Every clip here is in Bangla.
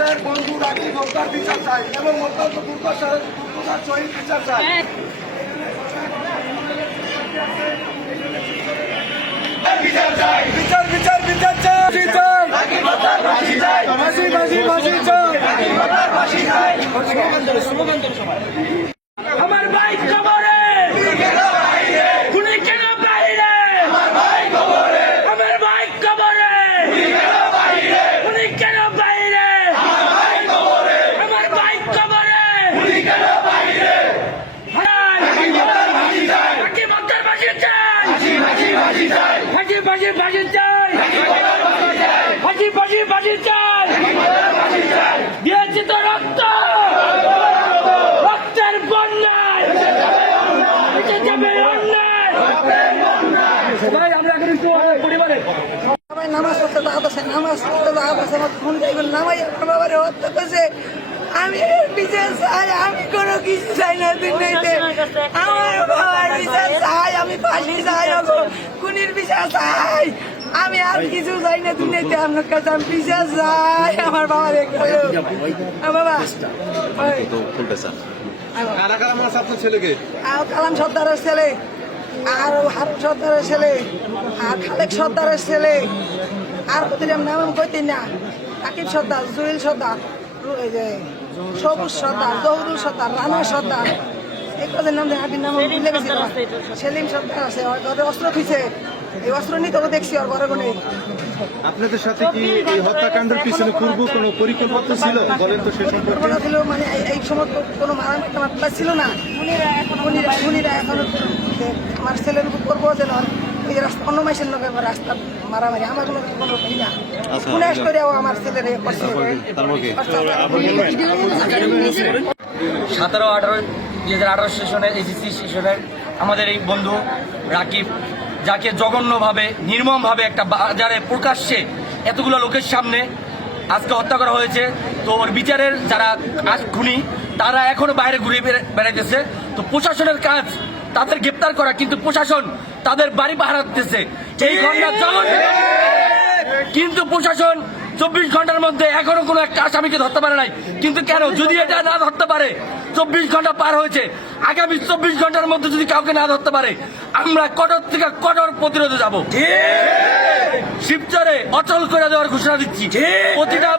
আমাদের বন্ধু রাখি হত্যার বিচার চাই এবং অত্যন্ত দুর্দশার দুর্দশার সহিত বিচার চাই। হ্যাঁ। বিচার চাই। বিচার বিচার বিচার চাই। রাখি চাই। ফাঁসি ফাঁসি ফাঁসি ফাঁসি ফাঁসি চাই ফাঁসি ফাঁসি ফাঁসি চাই দিয়েছি তো রক্ত। রক্তের বন্যায়। আমরা এখন পরিবারে। নামাজ পড়তে দাঁড়াতেছে নামাজ পড়তে দাঁড়াতেছে আমার ফোন যাইবেন নামাই আমার বাবারে হত্যা করছে। আমি বিচার চাই আমি কোনো কিছু চাই না দুনিয়াতে। আমার বাবার বিচার চাই আমি ফাঁসি চাই খুনির বিচার চাই আমি আর কিছু চাই না দুনিয়াতে। আপনার কাছে আমি বিচার চাই আমার বাবা আপনার ছেলেকে? আর কালাম সর্দারের ছেলে। আর হারুন সর্দারের ছেলে। আর খালেক সর্দারের ছেলে। আর নাম কইতেন না। আকিব সর্দার জুয়েল সর্দার। রু- এই যে সবুজ সর্দার জহুরুল সর্দার রানা সর্দার। কদের নাম হাটির নাম ভুলে গেছি সেলিম সর্দার আছে ওর ঘরে অস্ত্র খুঁজছে। এই অস্ত্র নিয়ে তোকে দেখছি ওর ঘরে কোনে আপনাদের সাথে কি এই হত্যাকাণ্ডের পিছনে পূর্ব কোনো পরিকল্পনা ছিল? বলেন তো সে সম্পর্কে। ছিল মানে এই- সময় কোনো মারামারি ছিল না। খুনিরা খুনিরা এখন আমার ছেলের উপর করব যেন ওই রাস্তা অন্য মাসের লোকের রাস্তা মারামারি আমার কোনো কোনো ই না। খুনে করেও আমার ছেলের করছে সতেরো আঠারো দুই হাজার আঠারো সেশনের এসিসি সেশনের আমাদের এই বন্ধু রাকিব যাকে জঘন্যভাবে নির্মমভাবে একটা বাজারে প্রকাশ্যে এতগুলো লোকের সামনে আজকে হত্যা করা হয়েছে। তো ওর বিচারের যারা আজ খুনি তারা এখনও বাইরে ঘুরে বেড়া- বেড়াইতেছে। তো প্রশাসনের কাজ তাদের গ্রেপ্তার করা কিন্তু প্রশাসন তাদের বাড়ি পাহারা দিতেছে। এই ঘটনা জঘন্য কিন্তু প্রশাসন চব্বিশ ঘণ্টার মধ্যে এখনও কোনো একটা আসামিকে ধরতে পারে নাই। কিন্তু কেন? যদি এটা না ধরতে পারে চব্বিশ ঘণ্টা পার হয়েছে। আগামী চব্বিশ ঘণ্টার মধ্যে যদি কাউকে না ধরতে পারে আমরা কঠোর থেকে কঠোর প্রতিরোধে যাব। শিবচরে অচল করে দেওয়ার ঘোষণা দিচ্ছি। প্রতিটা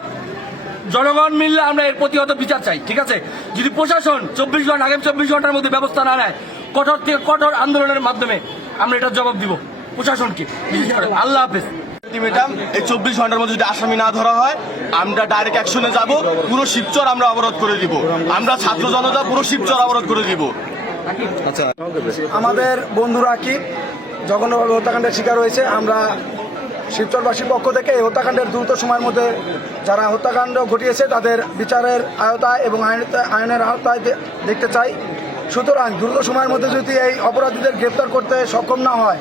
জনগণ মিললে আমরা এর প্রতিহত বিচার চাই ঠিক আছে? যদি প্রশাসন চব্বিশ ঘণ্টা আগামী চব্বিশ ঘণ্টার মধ্যে ব্যবস্থা না নেয় কঠোর থেকে কঠোর আন্দোলনের মাধ্যমে আমরা এটার জবাব দিব। প্রশাসনকে আল্লাহ হাফেজ। আলটিমেটাম এই চব্বিশ ঘণ্টার মধ্যে যদি আসামি না ধরা হয় আমরা ডাইরেক্ট অ্যাকশনে যাব পুরো শিবচর আমরা অবরোধ করে দিব। আমরা ছাত্র জনতা পুরো শিবচর অবরোধ করে দিব। আমাদের বন্ধু রাকিব জঘন্যভাবে হত্যাকাণ্ডের শিকার হয়েছে। আমরা শিবচরবাসীর পক্ষ থেকে এই হত্যাকাণ্ডের দ্রুত সময়ের মধ্যে যারা হত্যাকাণ্ড ঘটিয়েছে তাদের বিচারের আয়তায় এবং আইনের- আইনের আওতায় দেখতে চাই। সুতরাং দ্রুত সময়ের মধ্যে যদি এই অপরাধীদের গ্রেপ্তার করতে সক্ষম না হয়,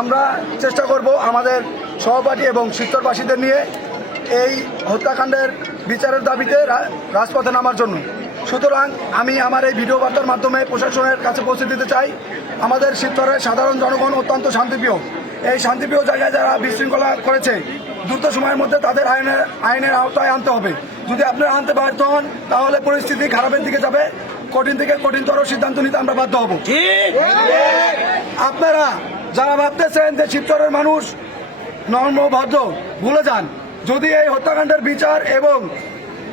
আমরা চেষ্টা করব আমাদের সহপাঠী এবং শিবচরবাসীদের নিয়ে এই হত্যাকাণ্ডের বিচারের দাবিতে রাজপথে নামার জন্য। সুতরাং আমি আমার এই ভিডিও বার্তার মাধ্যমে প্রশাসনের কাছে পৌঁছে দিতে চাই। আমাদের শিবচরের সাধারণ জনগণ অত্যন্ত শান্তিপ্রিয়। এই শান্তিপ্রিয় জায়গায় যারা বিশৃঙ্খলা করেছে, দ্রুত সময়ের মধ্যে তাদের আইনের আইনের আওতায় আনতে হবে। যদি আপনারা আনতে ব্যর্থ হন, তাহলে পরিস্থিতি খারাপের দিকে যাবে। কঠিন থেকে কঠিনতর সিদ্ধান্ত নিতে আমরা বাধ্য হব। আপনারা যারা ভাবতেছেন যে শিবচরের মানুষ নর্ম ভদ্র ভুলে যান। যদি এই হত্যাকাণ্ডের বিচার এবং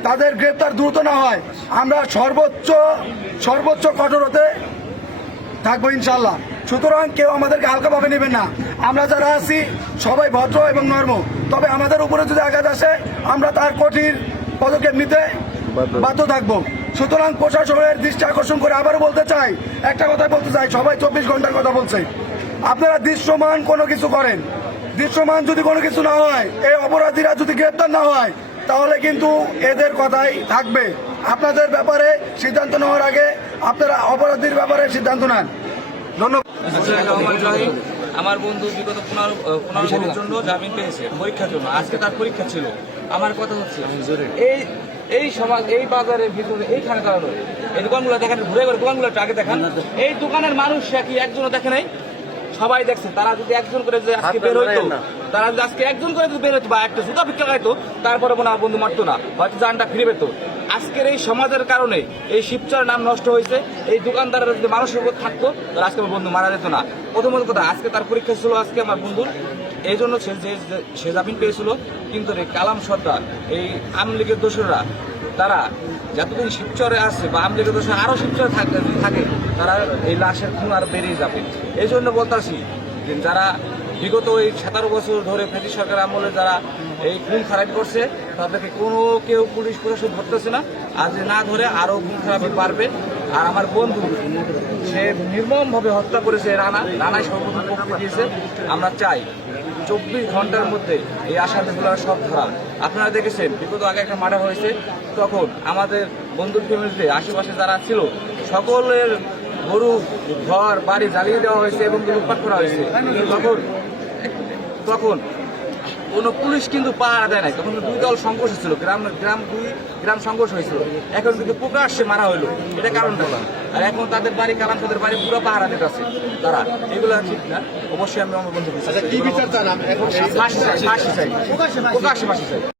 তাদের গ্রেপ্তার দ্রুত না হয় আমরা সর্বোচ্চ সর্বোচ্চ কঠোর হতে থাকব ইনশাল্লাহ সুতরাং কেউ আমাদেরকে হালকাভাবে নেবেন না। আমরা যারা আছি সবাই ভদ্র এবং নর্ম। তবে আমাদের উপরে যদি আঘাত আসে আমরা তার কঠিন পদক্ষেপ নিতে বাধ্য থাকব। সুতরাং প্রশাসনের দৃষ্টি আকর্ষণ করে আবারও বলতে চাই, একটা কথা বলতে চাই, সবাই চব্বিশ ঘণ্টার কথা বলছে। আপনারা দৃশ্যমান কোনো কিছু করেন। দৃশ্যমান যদি কোনো কিছু না হয়, এই অপরাধীরা যদি গ্রেপ্তার না হয়, তাহলে কিন্তু এদের কথাই থাকবে। আপনাদের ব্যাপারে সিদ্ধান্ত নেওয়ার আগে আপনারা অপরাধীর ব্যাপারে সিদ্ধান্ত নেন। ধন্যবাদ। আমার বন্ধু বিগত পনেরো পনেরো জন্য জামিন পেয়েছে, পরীক্ষার জন্য। আজকে তার পরীক্ষা ছিল। আমার কথা হচ্ছে, এই এই সমাজ এই বাজারের ভিতরে এইখানে দাঁড়ানো এই দোকানগুলো দেখেন ঘুরে ঘুরে দোকানগুলো একটু আগে দেখেন। এই দোকানের মানুষ কি একজনও দেখে নাই? সবাই দেখছে। তারা যদি একজন করে যদি আজকে বের হইতো তারা যদি আজকে একজন করে যদি বের হইতো বা একটা জুতা ভিক্ষা খাইতো তারপরে মনে হয় বন্ধু মারতো না। হয়তো জানটা ফিরে পেতো। আজকের এই সমাজের কারণে এই শিবচরের নাম নষ্ট হয়েছে। এই দোকানদাররা যদি মানুষের উপর থাকতো তাহলে আজকে আমার বন্ধু মারা যেত না। প্রথমত কথা আজকে তার পরীক্ষা ছিল আজকে আমার বন্ধুর। এই জন্য সে যে সে জামিন পেয়েছিল, কিন্তু এই কালাম সর্দার, এই আওয়ামী লীগের দোষরা, তারা যতদিন শিবচরে আসছে বা আওয়ামী লীগের দোষরা আরও শিবচরে থাকে থাকে, তারা এই লাশের খুন আর বেরিয়ে যাবে। এই জন্য বলতাছি যে যারা বিগত এই সতেরো বছর ধরে ব্রিটিশ সরকার আমলে যারা এই খুন খারাপ করছে, তাদেরকে কোনো কেউ পুলিশ প্রশাসন ধরতেছে না। যে না ধরে আরও খুন খারাপি পারবে আর আমার বন্ধু, সে নির্মমভাবে হত্যা করেছে রানা, রানাই সর্বপ্রথম পক্ষ দিয়েছে। আমরা চাই চব্বিশ ঘণ্টার মধ্যে এই আসামিগুলো সব ধরা আপনারা দেখেছেন, বিগত আগে একটা মার্ডার হয়েছে, তখন আমাদের বন্ধুর ফ্যামিলিতে আশেপাশে যারা ছিল, সকলের গরু, ঘর, বাড়ি জ্বালিয়ে দেওয়া হয়েছে এবং লুটপাট করা হয়েছে। তখন তখন কোনো পুলিশ কিন্তু পাহারা দেয় নাই। তখন দুই দল সংঘর্ষ ছিল গ্রাম গ্রাম দুই গ্রাম সংঘর্ষ হয়েছিল। এখন কিন্তু প্রকাশ্যে মারা হইল। এটা কারণটা আর এখন তাদের বাড়ি কালাম তাদের বাড়ি পুরো পাহারা দিতে আছে। তারা এগুলো ঠিক না? অবশ্যই আমি আমার বন্ধু আচ্ছা এই- ফাঁসি চাই ফাঁসি চাই। প্রকাশ্যে ফাঁসি চাই।